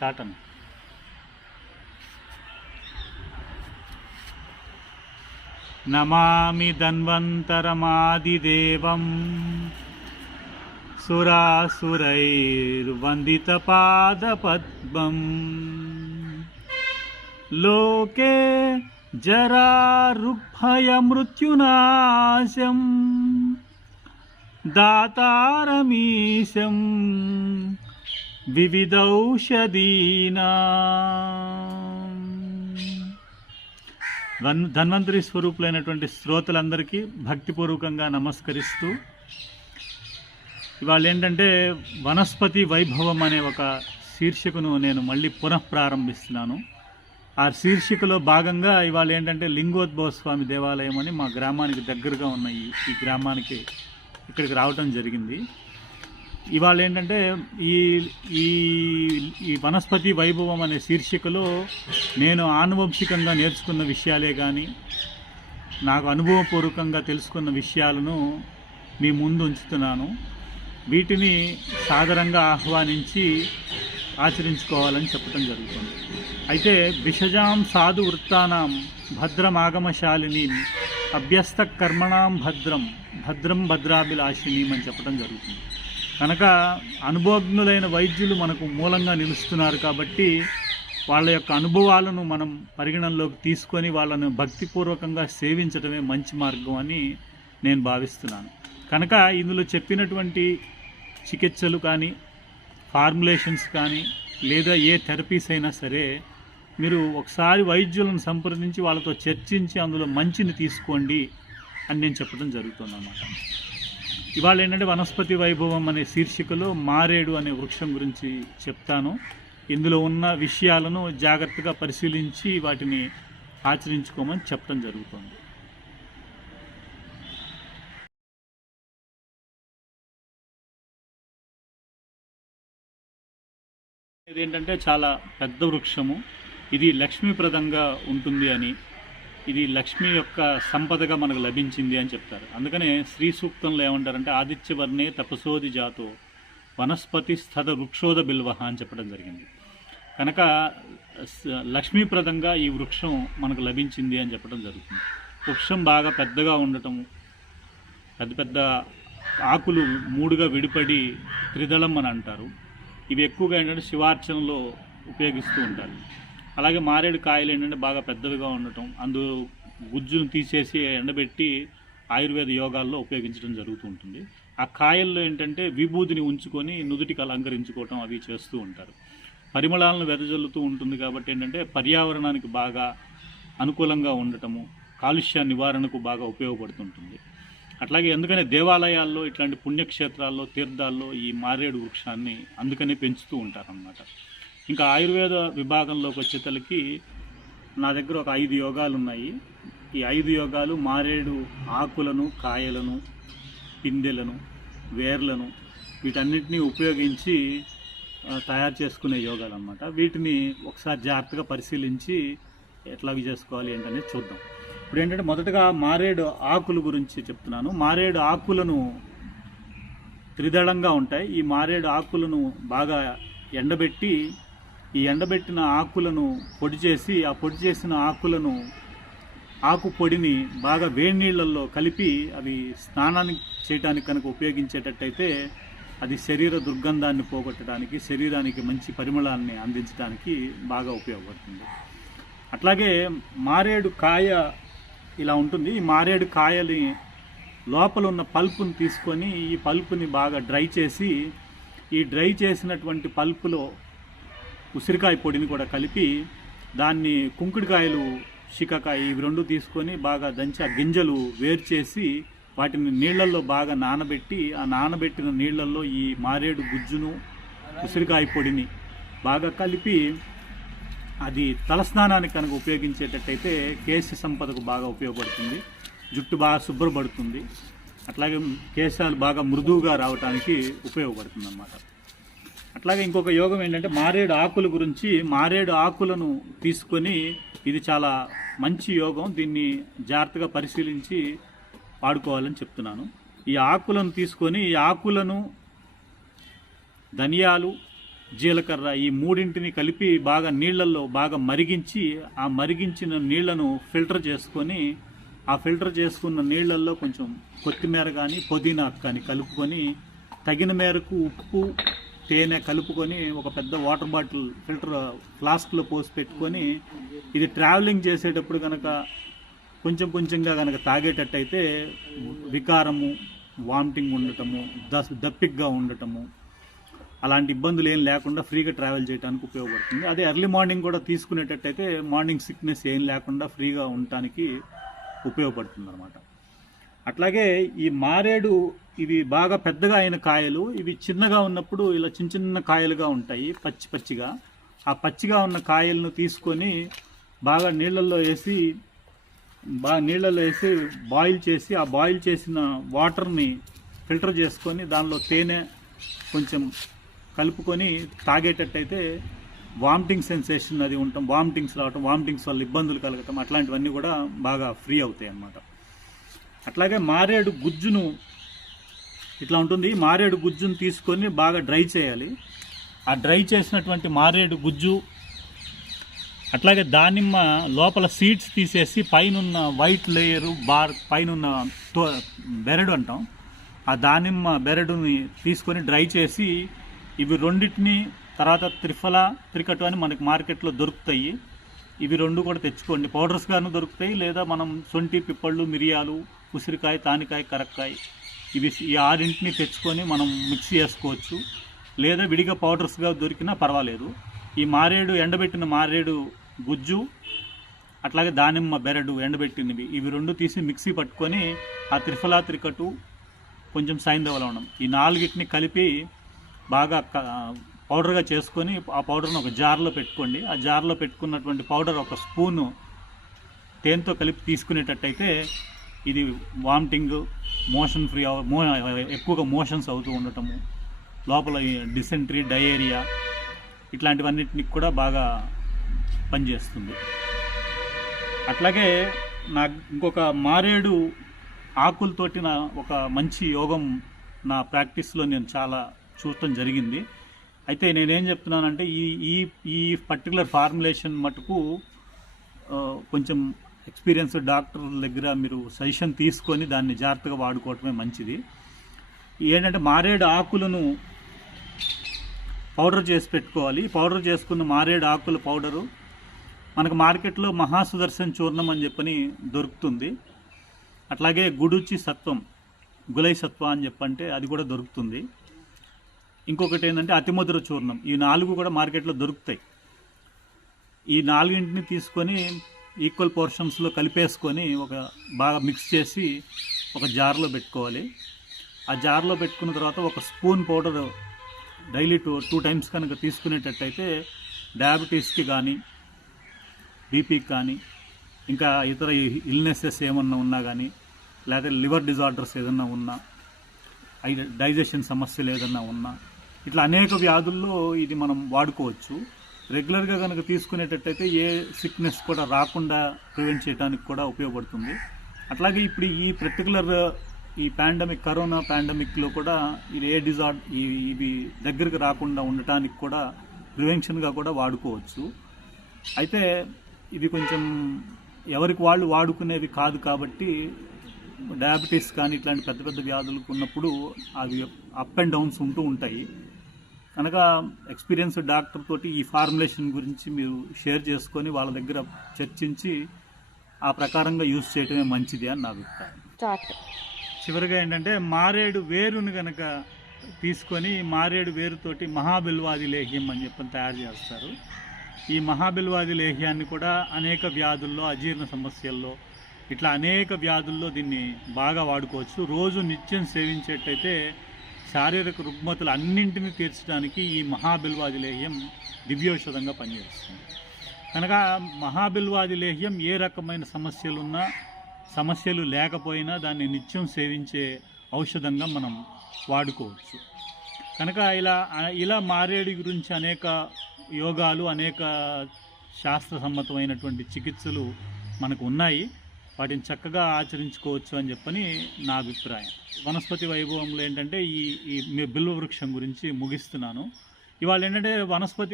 Start అన్న. నమామి ధన్వంతరమాదిదేవం. సురాసురైర్వందితపాదపద్మం. లోకే జరారుభయమృత్యునాశం దాతారమీశం. వివిధౌషధీనా ధన్వంతరి స్వరూపులైనటువంటి శ్రోతలందరికీ భక్తిపూర్వకంగా నమస్కరిస్తూ ఇవాళ ఏంటంటే వనస్పతి వైభవం అనే ఒక శీర్షికను నేను మళ్ళీ పునః ప్రారంభిస్తున్నాను. ఆ శీర్షికలో భాగంగా ఇవాళ ఏంటంటే లింగోద్భవ స్వామి దేవాలయం అని మా గ్రామానికి దగ్గరగా ఉన్న ఈ ఈ గ్రామానికి ఇక్కడికి రావటం జరిగింది. ఇవాళ ఏంటంటే ఈ ఈ ఈ వనస్పతి వైభవం అనే శీర్షికలో నేను ఆనువంశికంగా నేర్చుకున్న విషయాలే కానీ నాకు అనుభవపూర్వకంగా తెలుసుకున్న విషయాలను మీ ముందు ఉంచుతున్నాను. వీటిని సాదరంగా ఆహ్వానించి ఆచరించుకోవాలని చెప్పడం జరుగుతుంది. అయితే విషజాం సాధు వృత్తానాం భద్రమాగమశాలిని అభ్యస్త కర్మణాం భద్రం భద్రం భద్రాభిలాషిణీం అని చెప్పడం జరుగుతుంది. కనుక అనుభవజ్ఞులైన వైద్యులు మనకు మూలంగా నిలుస్తున్నారు కాబట్టి వాళ్ళ యొక్క అనుభవాలను మనం పరిగణనలోకి తీసుకొని వాళ్ళను భక్తిపూర్వకంగా సేవించడమే మంచి మార్గం అని నేను భావిస్తున్నాను. కనుక ఇందులో చెప్పినటువంటి చికిత్సలు కానీ ఫార్ములేషన్స్ కానీ లేదా ఏ థెరపీస్ అయినా సరే మీరు ఒకసారి వైద్యులను సంప్రదించి వాళ్ళతో చర్చించి అందులో మంచిని తీసుకోండి అని నేను చెప్పడం జరుగుతుంది అన్నమాట ఇవాళ ఏంటంటే వనస్పతి వైభవం అనే శీర్షికలో మారేడు అనే వృక్షం గురించి చెప్తాను. ఇందులో ఉన్న విషయాలను జాగ్రత్తగా పరిశీలించి వాటిని ఆచరించుకోమని చెప్పడం జరుగుతుంది. ఇదేంటంటే చాలా పెద్ద వృక్షము. ఇది లక్ష్మీప్రదంగా ఉంటుంది అని ఇది లక్ష్మి యొక్క సంపదగా మనకు లభించింది అని చెప్తారు. అందుకనే శ్రీ సూక్తంలో ఏమంటారంటే ఆదిత్యవర్ణే తపసోది జాతో వనస్పతి స్థద వృక్షోద బిల్వహ అని చెప్పడం జరిగింది. కనుక లక్ష్మీప్రదంగా ఈ వృక్షం మనకు లభించింది అని చెప్పడం జరుగుతుంది. వృక్షం బాగా పెద్దగా ఉండటం పెద్ద పెద్ద ఆకులు మూడుగా విడిపడి త్రిదళం అని అంటారు. ఇవి ఎక్కువగా ఏంటంటే శివార్చనలో ఉపయోగిస్తూ ఉంటారు. అలాగే మారేడు కాయలు ఏంటంటే బాగా పెద్దవిగా ఉండటం అందు గుజ్జును తీసేసి ఎండబెట్టి ఆయుర్వేద యోగాల్లో ఉపయోగించడం జరుగుతూ ఉంటుంది. ఆ కాయల్లో ఏంటంటే విభూతిని ఉంచుకొని నుదుటికి అలంకరించుకోవటం అవి చేస్తూ ఉంటారు. పరిమళాలను వెదజల్లుతూ ఉంటుంది కాబట్టి ఏంటంటే పర్యావరణానికి బాగా అనుకూలంగా ఉండటము కాలుష్య నివారణకు బాగా ఉపయోగపడుతుంటుంది. అట్లాగే ఎందుకనే దేవాలయాల్లో ఇట్లాంటి పుణ్యక్షేత్రాల్లో తీర్థాల్లో ఈ మారేడు వృక్షాన్ని అందుకనే పెంచుతూ ఉంటారన్నమాట. ఇంకా ఆయుర్వేద విభాగంలోకి వచ్చేతలకి నా దగ్గర ఒక ఐదు యోగాలు ఉన్నాయి ఈ ఐదు యోగాలు మారేడు ఆకులను కాయలను పిందెలను వేర్లను వీటన్నిటిని ఉపయోగించి తయారు చేసుకునే యోగాలు అన్నమాట వీటిని ఒకసారి జాగ్రత్తగా పరిశీలించి ఎట్లాగ చేసుకోవాలి ఏంటనేది చూద్దాం. ఇప్పుడు ఏంటంటే మొదటగా మారేడు ఆకుల గురించి చెప్తున్నాను. మారేడు ఆకులను త్రిదళంగా ఉంటాయి. ఈ మారేడు ఆకులను బాగా ఎండబెట్టి ఈ ఎండబెట్టిన ఆకులను పొడి చేసి ఆ పొడి చేసిన ఆకులను ఆకు పొడిని బాగా వేడి నీళ్ళల్లో కలిపి అవి స్నానానికి చేయడానికి కనుక ఉపయోగించేటట్టయితే అది శరీర దుర్గంధాన్ని పోగొట్టడానికి శరీరానికి మంచి పరిమళాన్ని అందించడానికి బాగా ఉపయోగపడుతుంది. అట్లాగే మారేడు కాయ ఇలా ఉంటుంది. ఈ మారేడు కాయని లోపల ఉన్న పల్పుని తీసుకొని ఈ పల్పుని బాగా డ్రై చేసి ఈ డ్రై చేసినటువంటి పల్పులో ఉసిరికాయ పొడిని కూడా కలిపి దాన్ని కుంకుడుకాయలు శికాకాయ ఇవి రెండు తీసుకొని బాగా దంచి ఆ గింజలు వేరు చేసి వాటిని నీళ్ళల్లో బాగా నానబెట్టి ఆ నానబెట్టిన నీళ్ళల్లో ఈ మారేడు గుజ్జును ఉసిరికాయ పొడిని బాగా కలిపి అది తలస్నానానికి కనుక ఉపయోగించేటట్టయితే కేశ సంపదకు బాగా ఉపయోగపడుతుంది. జుట్టు బాగా శుభ్రపడుతుంది. అట్లాగే కేశాలు బాగా మృదువుగా రావడానికి ఉపయోగపడుతుంది అన్నమాట అట్లాగే ఇంకొక యోగం ఏంటంటే మారేడు ఆకుల గురించి మారేడు ఆకులను తీసుకొని ఇది చాలా మంచి యోగం. దీన్ని జాగ్రత్తగా పరిశీలించి వాడుకోవాలని చెప్తున్నాను. ఈ ఆకులను తీసుకొని ఈ ఆకులను ధనియాలు జీలకర్ర ఈ మూడింటిని కలిపి బాగా నీళ్ళలో బాగా మరిగించి ఆ మరిగించిన నీళ్ళను ఫిల్టర్ చేసుకొని ఆ ఫిల్టర్ చేసుకున్న నీళ్ళల్లో కొంచెం కొత్తిమీర కానీ పుదీనా కానీ కలుపుకొని తగిన మేరకు ఉప్పు తేనె కలుపుకొని ఒక పెద్ద వాటర్ బాటిల్ ఫిల్టర్ ఫ్లాస్క్లో పోసి పెట్టుకొని ఇది ట్రావెలింగ్ చేసేటప్పుడు కనుక కొంచెం కొంచెంగా కనుక తాగేటట్టయితే వికారము వామిటింగ్ ఉండటము దస్ దప్పిగ్గా ఉండటము అలాంటి ఇబ్బందులు ఏం లేకుండా ఫ్రీగా ట్రావెల్ చేయడానికి ఉపయోగపడుతుంది. అదే ఎర్లీ మార్నింగ్ కూడా తీసుకునేటట్టయితే మార్నింగ్ సిక్నెస్ ఏం లేకుండా ఫ్రీగా ఉండటానికి ఉపయోగపడుతుంది అనమాట అట్లాగే ఈ మారేడు ఇవి బాగా పెద్దగా అయిన కాయలు ఇవి చిన్నగా ఉన్నప్పుడు ఇలా చిన్న చిన్న కాయలుగా ఉంటాయి పచ్చి పచ్చిగా. ఆ పచ్చిగా ఉన్న కాయలను తీసుకొని బాగా నీళ్ళల్లో వేసి బాగా నీళ్ళల్లో వేసి బాయిల్ చేసి ఆ బాయిల్ చేసిన వాటర్ని ఫిల్టర్ చేసుకొని దానిలో తేనె కొంచెం కలుపుకొని తాగేటట్టయితే వామిటింగ్ సెన్సేషన్ అది ఉండటం వామిటింగ్స్ రావటం వామిటింగ్స్ వల్ల ఇబ్బందులు కలగటం అట్లాంటివన్నీ కూడా బాగా ఫ్రీ అవుతాయి అన్నమాట అట్లాగే మారేడు గుజ్జును ఇట్లా ఉంటుంది. మారేడు గుజ్జును తీసుకొని బాగా డ్రై చేయాలి. ఆ డ్రై చేసినటువంటి మారేడు గుజ్జు అట్లాగే దానిమ్మ లోపల సీడ్స్ తీసేసి పైనున్న వైట్ లేయరు బార్ పైనున్న తో బెరడు అంటాం. ఆ దానిమ్మ బెరడుని తీసుకొని డ్రై చేసి ఇవి రెండింటిని తర్వాత త్రిఫల త్రికటు అని మనకి మార్కెట్లో దొరుకుతాయి. ఇవి రెండు కూడా తెచ్చుకోండి. పౌడర్స్ గాను దొరుకుతాయి. లేదా మనం సొంటి పిప్పళ్ళు మిరియాలు ఉసిరికాయ తానికాయ కరక్కాయ ఇవి ఈ ఆరింటిని తెచ్చుకొని మనం మిక్స్ చేసుకోవచ్చు. లేదా విడిగా పౌడర్స్గా దొరికినా పర్వాలేదు. ఈ మారేడు ఎండబెట్టిన మారేడు గుజ్జు అట్లాగే దానిమ్మ బెరడు ఎండబెట్టినవి ఇవి రెండు తీసి మిక్సీ పట్టుకొని ఆ త్రిఫలా త్రికటు కొంచెం సైంధవలవనం ఈ నాలుగిటిని కలిపి బాగా పౌడర్గా చేసుకొని ఆ పౌడర్ని ఒక జార్లో పెట్టుకోండి. ఆ జార్లో పెట్టుకున్నటువంటి పౌడర్ ఒక స్పూను తేనెతో కలిపి తీసుకునేటట్టయితే ఇది వామిటింగ్ మోషన్ ఫ్రీ మో ఎక్కువగా మోషన్స్ అవుతూ ఉండటము లోపల డిసెంట్రీ డయేరియా ఇట్లాంటివన్నిటిని కూడా బాగా పనిచేస్తుంది. అట్లాగే నాకు ఇంకొక మారేడు ఆకులతోటి నా ఒక మంచి యోగం నా ప్రాక్టీస్లో నేను చాలా చూడటం జరిగింది. అయితే నేనేం చెప్తున్నానంటే ఈ ఈ ఈ పర్టికులర్ ఫార్ములేషన్ మటుకు కొంచెం ఎక్స్పీరియన్స్ డాక్టర్ దగ్గర మీరు సజెషన్ తీసుకొని దాన్ని జాగ్రత్తగా వాడుకోవటమే మంచిది. ఏంటంటే మారేడు ఆకులను పౌడర్ చేసి పెట్టుకోవాలి. పౌడర్ చేసుకున్న మారేడు ఆకుల పౌడరు మనకు మార్కెట్లో మహాసుదర్శన్ చూర్ణం అని చెప్పని దొరుకుతుంది. అట్లాగే గుడుచి సత్వం గులై సత్వ అని చెప్పంటే అది కూడా దొరుకుతుంది. ఇంకొకటి ఏంటంటే అతిమధుర చూర్ణం. ఈ నాలుగు కూడా మార్కెట్లో దొరుకుతాయి. ఈ నాలుగింటిని తీసుకొని ఈక్వల్ పోర్షన్స్లో కలిపేసుకొని ఒక బాగా మిక్స్ చేసి ఒక జార్లో పెట్టుకోవాలి. ఆ జార్లో పెట్టుకున్న తర్వాత ఒక spoon powder daily two two times కనుక తీసుకునేటట్టయితే డయాబెటీస్కి కానీ బీపీకి కానీ ఇంకా ఇతర ఇల్నెసెస్ ఏమన్నా ఉన్నా కానీ లేకపోతే లివర్ డిజార్డర్స్ ఏదన్నా ఉన్నా ఐ- డైజెషన్ సమస్యలు ఏదన్నా ఉన్నా ఇట్లా అనేక వ్యాధుల్లో ఇది మనం వాడుకోవచ్చు. రెగ్యులర్గా కనుక తీసుకునేటట్టయితే ఏ సిక్నెస్ కూడా రాకుండా ప్రివెంట్ చేయడానికి కూడా ఉపయోగపడుతుంది. అట్లాగే ఇప్పుడు ఈ పర్టికులర్ ఈ పాండమిక్ కరోనా పాండమిక్లో కూడా ఇది ఏ డిజార్డ్ ఇవి దగ్గరికి రాకుండా ఉండటానికి కూడా ప్రివెన్షన్గా కూడా వాడుకోవచ్చు. అయితే ఇది కొంచెం ఎవరికి వాళ్ళు వాడుకునేవి కాదు కాబట్టి డయాబెటీస్ కానీ ఇట్లాంటి పెద్ద పెద్ద వ్యాధులకు ఉన్నప్పుడు అవి అప్ అండ్ డౌన్స్ ఉంటూ ఉంటాయి. కనుక ఎక్స్పీరియన్స్ డాక్టర్ తోటి ఈ ఫార్ములేషన్ గురించి మీరు షేర్ చేసుకొని వాళ్ళ దగ్గర చర్చించి ఆ ప్రకారంగా యూజ్ చేయటమే మంచిది అని నా అభిప్రాయం. చివరిగా ఏంటంటే మారేడు వేరును గనక తీసుకొని మారేడు వేరుతోటి మహాబిల్వాది లేహ్యం అని చెప్పని తయారు చేస్తారు. ఈ మహాబిల్వాది లేహ్యాన్ని కూడా అనేక వ్యాధుల్లో అజీర్ణ సమస్యల్లో ఇట్లా అనేక వ్యాధుల్లో దీన్ని బాగా వాడుకోవచ్చు. రోజు నిత్యం సేవించేటైతే శారీరక రుగ్మతలు అన్నింటినీ తీర్చడానికి ఈ మహాబిల్వాది లేహ్యం దివ్యౌషధంగా పనిచేస్తుంది. కనుక మహాబిల్వాది లేహ్యం ఏ రకమైన సమస్యలున్నా సమస్యలు లేకపోయినా దాన్ని నిత్యం సేవించే ఔషధంగా మనం వాడుకోవచ్చు. కనుక ఇలా ఇలా మారేడు గురించి అనేక యోగాలు అనేక శాస్త్ర సమ్మతమైనటువంటి చికిత్సలు మనకు ఉన్నాయి. వాటిని చక్కగా ఆచరించుకోవచ్చు అని చెప్పని నా అభిప్రాయం. వనస్పతి వైభవంలో ఏంటంటే ఈ ఈ బిల్వ వృక్షం గురించి ముగిస్తున్నాను. ఇవాళ ఏంటంటే వనస్పతి